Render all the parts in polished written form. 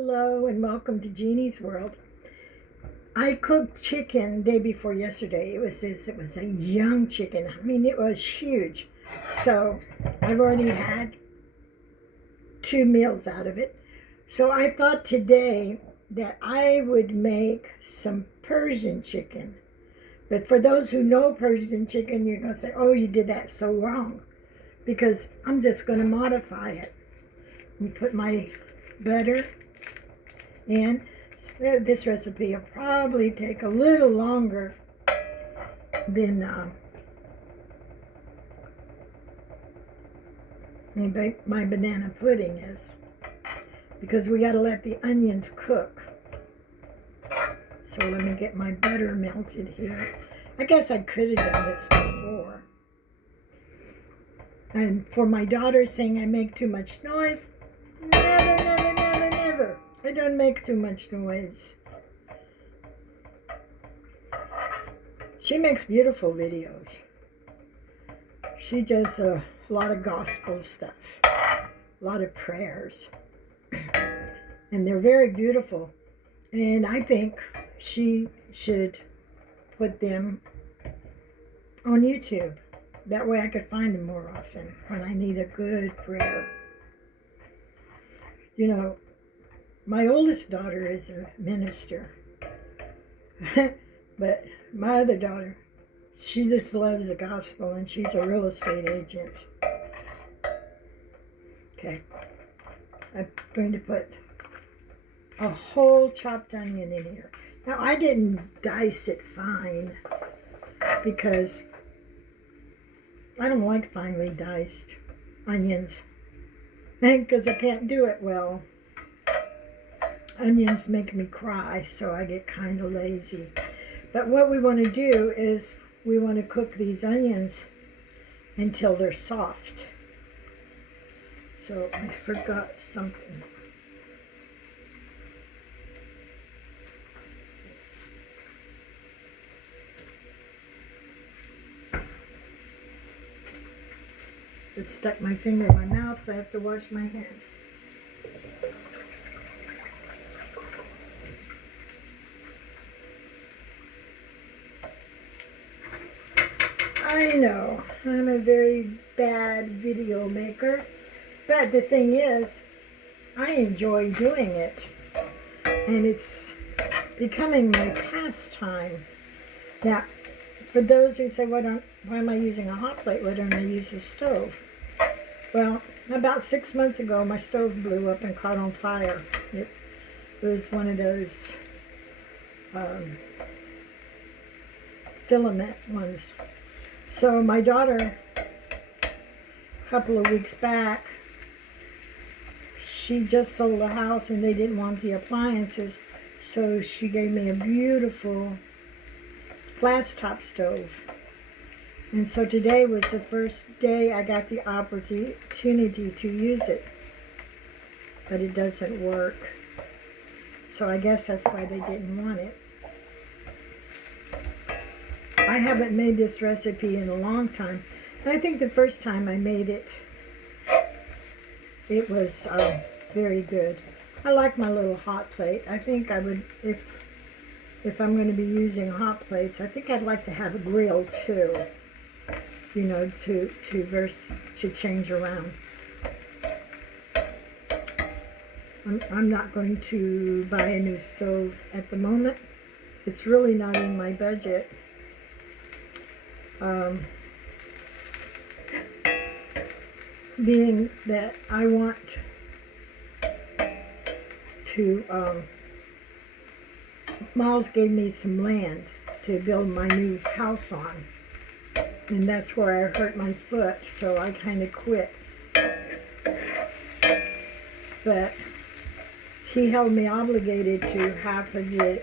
Hello and welcome to Jeannie's World. I cooked chicken day before yesterday. It was a young chicken. I mean, it was huge. So I've already had 2 meals out of it. So I thought today that I would make some Persian chicken. But for those who know Persian chicken, you're going to say, oh, you did that so wrong. Because I'm just going to modify it. And put my butter in. This recipe will probably take a little longer than my banana pudding is, because we got to let the onions cook. So let me get my butter melted here. I guess I could have done this before. And for my daughter saying I make too much noise, never. I don't make too much noise. She makes beautiful videos. She does a lot of gospel stuff, a lot of prayers, and they're very beautiful. And I think she should put them on YouTube. That way I could find them more often when I need a good prayer. You know, my oldest daughter is a minister, but my other daughter, she just loves the gospel, and she's a real estate agent. Okay, I'm going to put a whole chopped onion in here. Now, I didn't dice it fine because I don't like finely diced onions, because I can't do it well. Onions make me cry, so I get kind of lazy. But what we want to do is we want to cook these onions until they're soft. So I forgot something. I stuck my finger in my mouth, so I have to wash my hands. I know, I'm a very bad video maker, but the thing is, I enjoy doing it, and it's becoming my pastime. Now, for those who say, why am I using a hot plate? Why don't I use a stove? Well, about 6 months ago, my stove blew up and caught on fire. It was one of those filament ones. So my daughter, a couple of weeks back, she just sold a house and they didn't want the appliances, so she gave me a beautiful glass top stove. And so today was the first day I got the opportunity to use it, but it doesn't work. So I guess that's why they didn't want it. I haven't made this recipe in a long time. And I think the first time I made it, it was very good. I like my little hot plate. I think I would, if I'm going to be using hot plates, I think I'd like to have a grill too. You know, to change around. I'm not going to buy a new stove at the moment. It's really not in my budget. Being that I want to, Miles gave me some land to build my new house on, and that's where I hurt my foot, so I kind of quit. But he held me obligated to half of the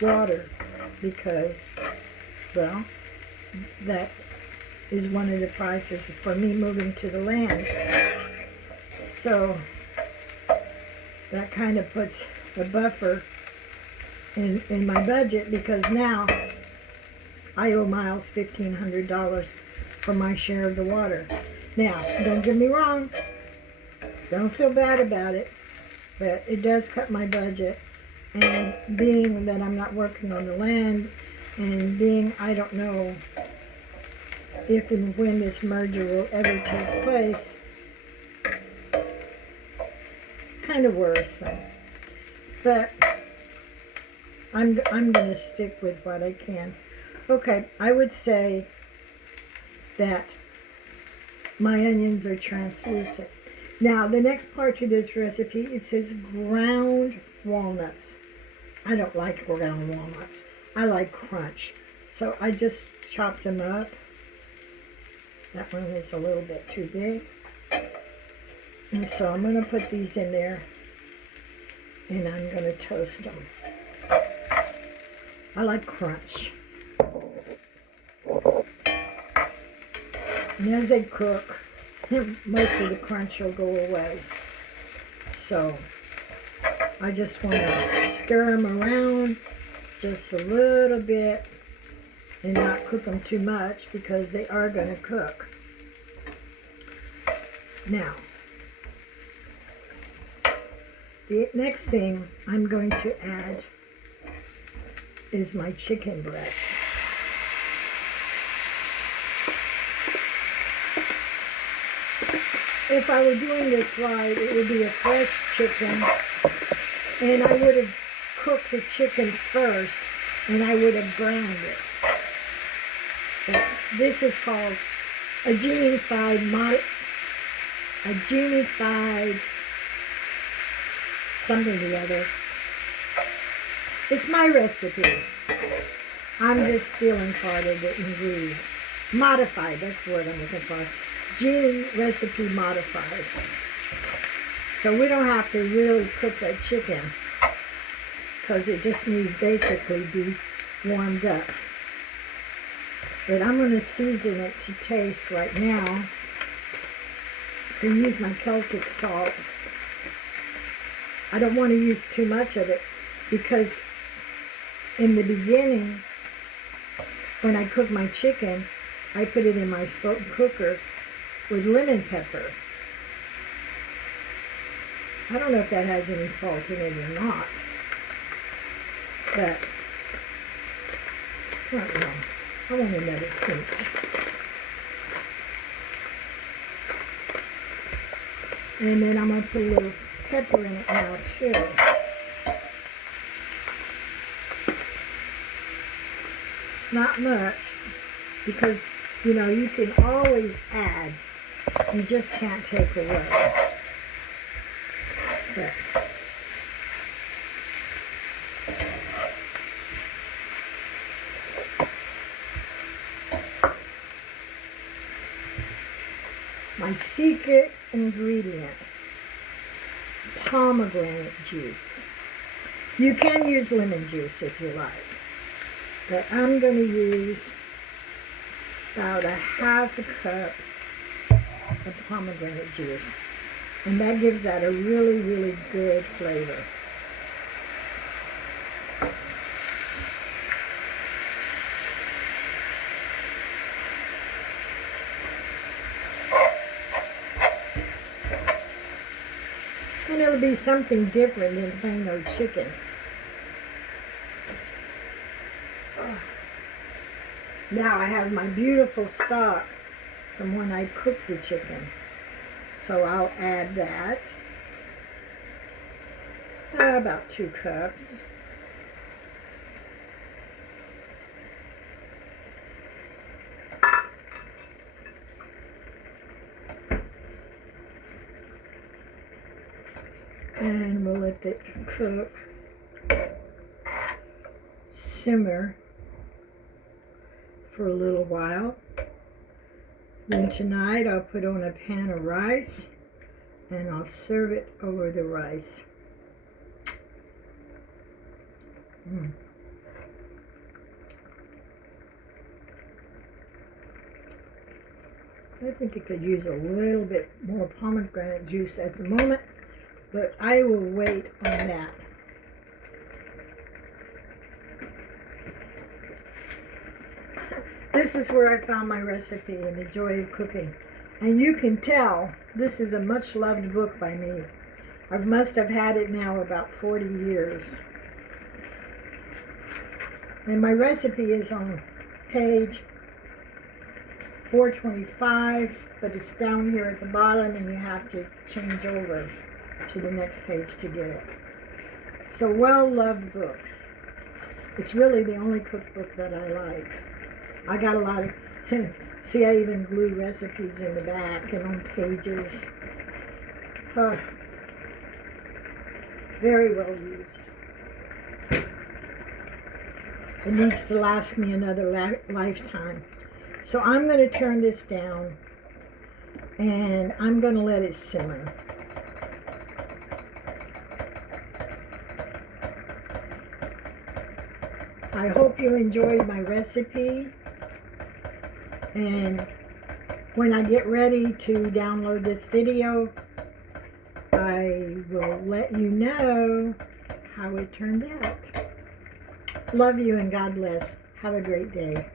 water, because, well, that is one of the prices for me moving to the land. So that kind of puts a buffer in my budget, because now I owe Miles $1,500 for my share of the water. Now, don't get me wrong. Don't feel bad about it. but it does cut my budget. And being that I'm not working on the land, and being I don't know if and when this merger will ever take place, kind of worrisome. But I'm going to stick with what I can. Okay, I would say that my onions are translucent. Now, the next part to this recipe, it says ground walnuts. I don't like ground walnuts. I like crunch. So I just chopped them up. That one is a little bit too big. And so I'm going to put these in there, and I'm going to toast them. I like crunch. And as they cook, most of the crunch will go away. So I just want to stir them around just a little bit and not cook them too much, because they are going to cook. Now, the next thing I'm going to add is my chicken breast. If I were doing this right, it would be a fresh chicken, and I would have cooked the chicken first, and I would have browned it. But this is called a genified something or the other. It's my recipe. I'm just stealing part of the ingredients. Modified, that's the word I'm looking for. Genie recipe modified. So we don't have to really cook that chicken, because it just needs basically be warmed up. But I'm going to season it to taste right now. I use my Celtic salt. I don't want to use too much of it, because in the beginning, when I cook my chicken, I put it in my slow cooker with lemon pepper. I don't know if that has any salt in it or not, but I don't know. I want another pinch. And then I'm going to put a little pepper in it now too. Not much, because, you know, you can always add. You just can't take away. But my secret ingredient, pomegranate juice. You can use lemon juice if you like, but I'm going to use about a half a cup of pomegranate juice, and that gives that a really, really good flavor. And it'll be something different than plain old chicken. Now I have my beautiful stock from when I cooked the chicken. So I'll add that. About 2 cups. And we'll let it cook, simmer for a little while. Then tonight I'll put on a pan of rice, and I'll serve it over the rice. I think it could use a little bit more pomegranate juice at the moment, but I will wait on that. This is where I found my recipe and the joy of cooking. And you can tell this is a much loved book by me. I must have had it now about 40 years. And my recipe is on page 425, but it's down here at the bottom, and you have to change over to the next page to get it. It's a well-loved book. It's really the only cookbook that I like. I got a lot of, see, I even glue recipes in the back and on pages. Very well used. It needs to last me another lifetime. So I'm going to turn this down, and I'm going to let it simmer. I hope you enjoyed my recipe, and when I get ready to download this video, I will let you know how it turned out. Love you and God bless. Have a great day.